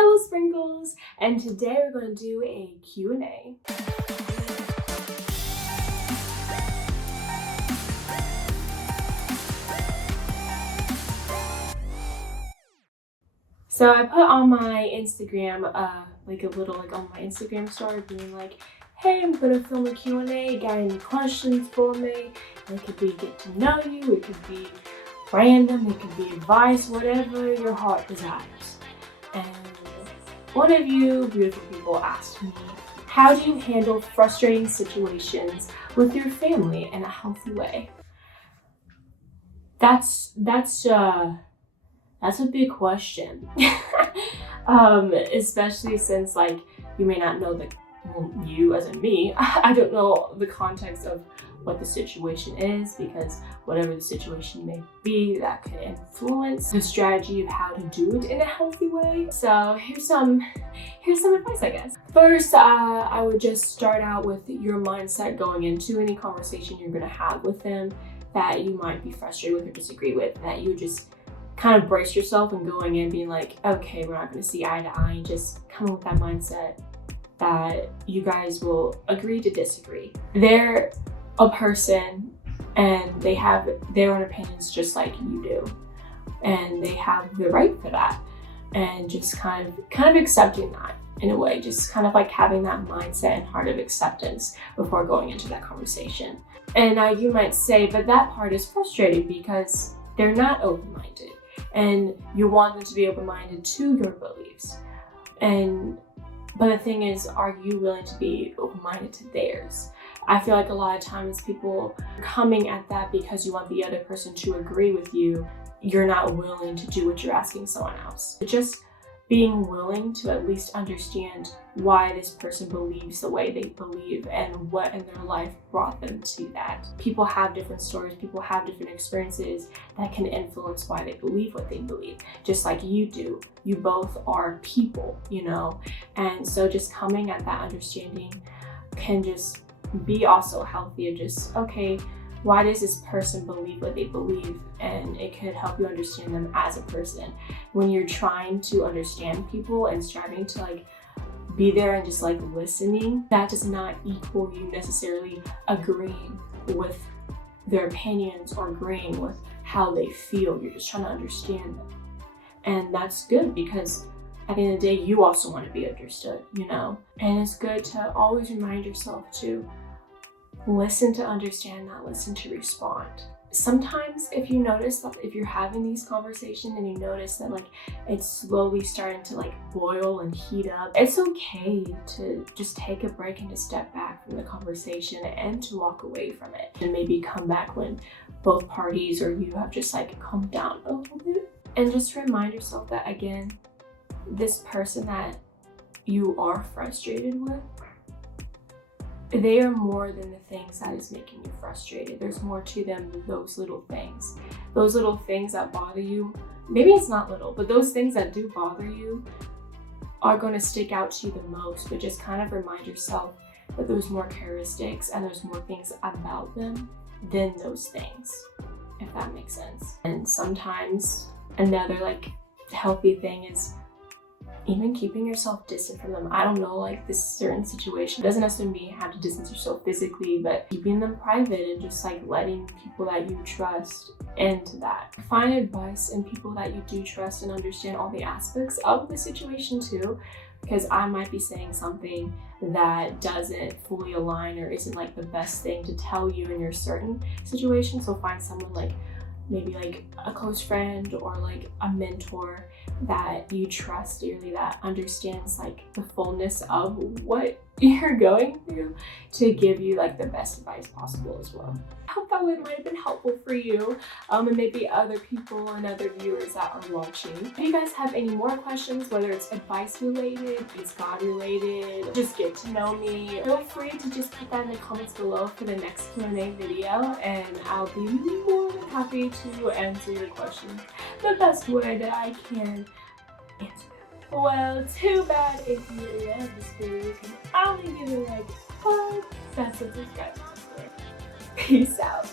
Hello Sprinkles, and today we're going to do a Q&A. So I put on my Instagram, on my Instagram story being like, hey, I'm gonna film a Q&A, got any questions for me? And it could be get to know you, it could be random, it could be advice, whatever your heart desires. And one of you beautiful people asked me, how do you handle frustrating situations with your family in a healthy way? That's a big question. Especially since you may not know you as in me, I don't know the context of what the situation is, because whatever the situation may be, that could influence the strategy of how to do it in a healthy way. So here's some advice, I guess. First, I would just start out with your mindset going into any conversation you're gonna have with them that you might be frustrated with or disagree with, that you just kind of brace yourself and going in being like, okay, we're not gonna see eye to eye, and just come with that mindset that you guys will agree to disagree. They're a person and they have their own opinions just like you do, and they have the right for that, and just kind of accepting that in a way, just kind of like having that mindset and heart of acceptance before going into that conversation. And now you might say, but that part is frustrating because they're not open-minded and you want them to be open-minded to your beliefs. But the thing is, are you willing to be open-minded to theirs? I feel like a lot of times people are coming at that because you want the other person to agree with you. You're not willing to do what you're asking someone else. Just being willing to at least understand why this person believes the way they believe and what in their life brought them to that. People have different stories, people have different experiences that can influence why they believe what they believe, just like you do. You both are people, And so just coming at that understanding can just be also healthy of just, okay, why does this person believe what they believe? And it could help you understand them as a person. When you're trying to understand people and striving to be there and just listening, that does not equal you necessarily agreeing with their opinions or agreeing with how they feel. You're just trying to understand them. And that's good, because at the end of the day, you also want to be understood, And it's good to always remind yourself to listen to understand, not listen to respond. Sometimes if you notice that if you're having these conversations and you notice that it's slowly starting to boil and heat up, it's okay to just take a break and to step back from the conversation and to walk away from it, and maybe come back when both parties or you have just calmed down a little bit, and just remind yourself that, again, this person that you are frustrated with, they are more than the things that is making you frustrated. There's more to them than those little things. Those little things that bother you, maybe it's not little, but those things that do bother you are going to stick out to you the most. But just kind of remind yourself that there's more characteristics and there's more things about them than those things, if that makes sense. And sometimes another healthy thing is even keeping yourself distant from them. I don't know, this certain situation doesn't necessarily mean you have to distance yourself physically, but keeping them private and just letting people that you trust into that. Find advice in people that you do trust and understand all the aspects of the situation too, because I might be saying something that doesn't fully align or isn't the best thing to tell you in your certain situation. So find someone maybe a close friend or a mentor that you trust dearly, that understands the fullness of what you're going through, to give you the best advice possible as well. I hope that might have been helpful for you, and maybe other people and other viewers that are watching. If you guys have any more questions, whether it's advice related, it's God related, just get to know me, feel free to just put that in the comments below for the next Q&A video, and I'll be more than happy to answer your questions the best way that I can answer them. Well, too bad if you love this video, you can only give it 5 cents and subscribe. Peace out.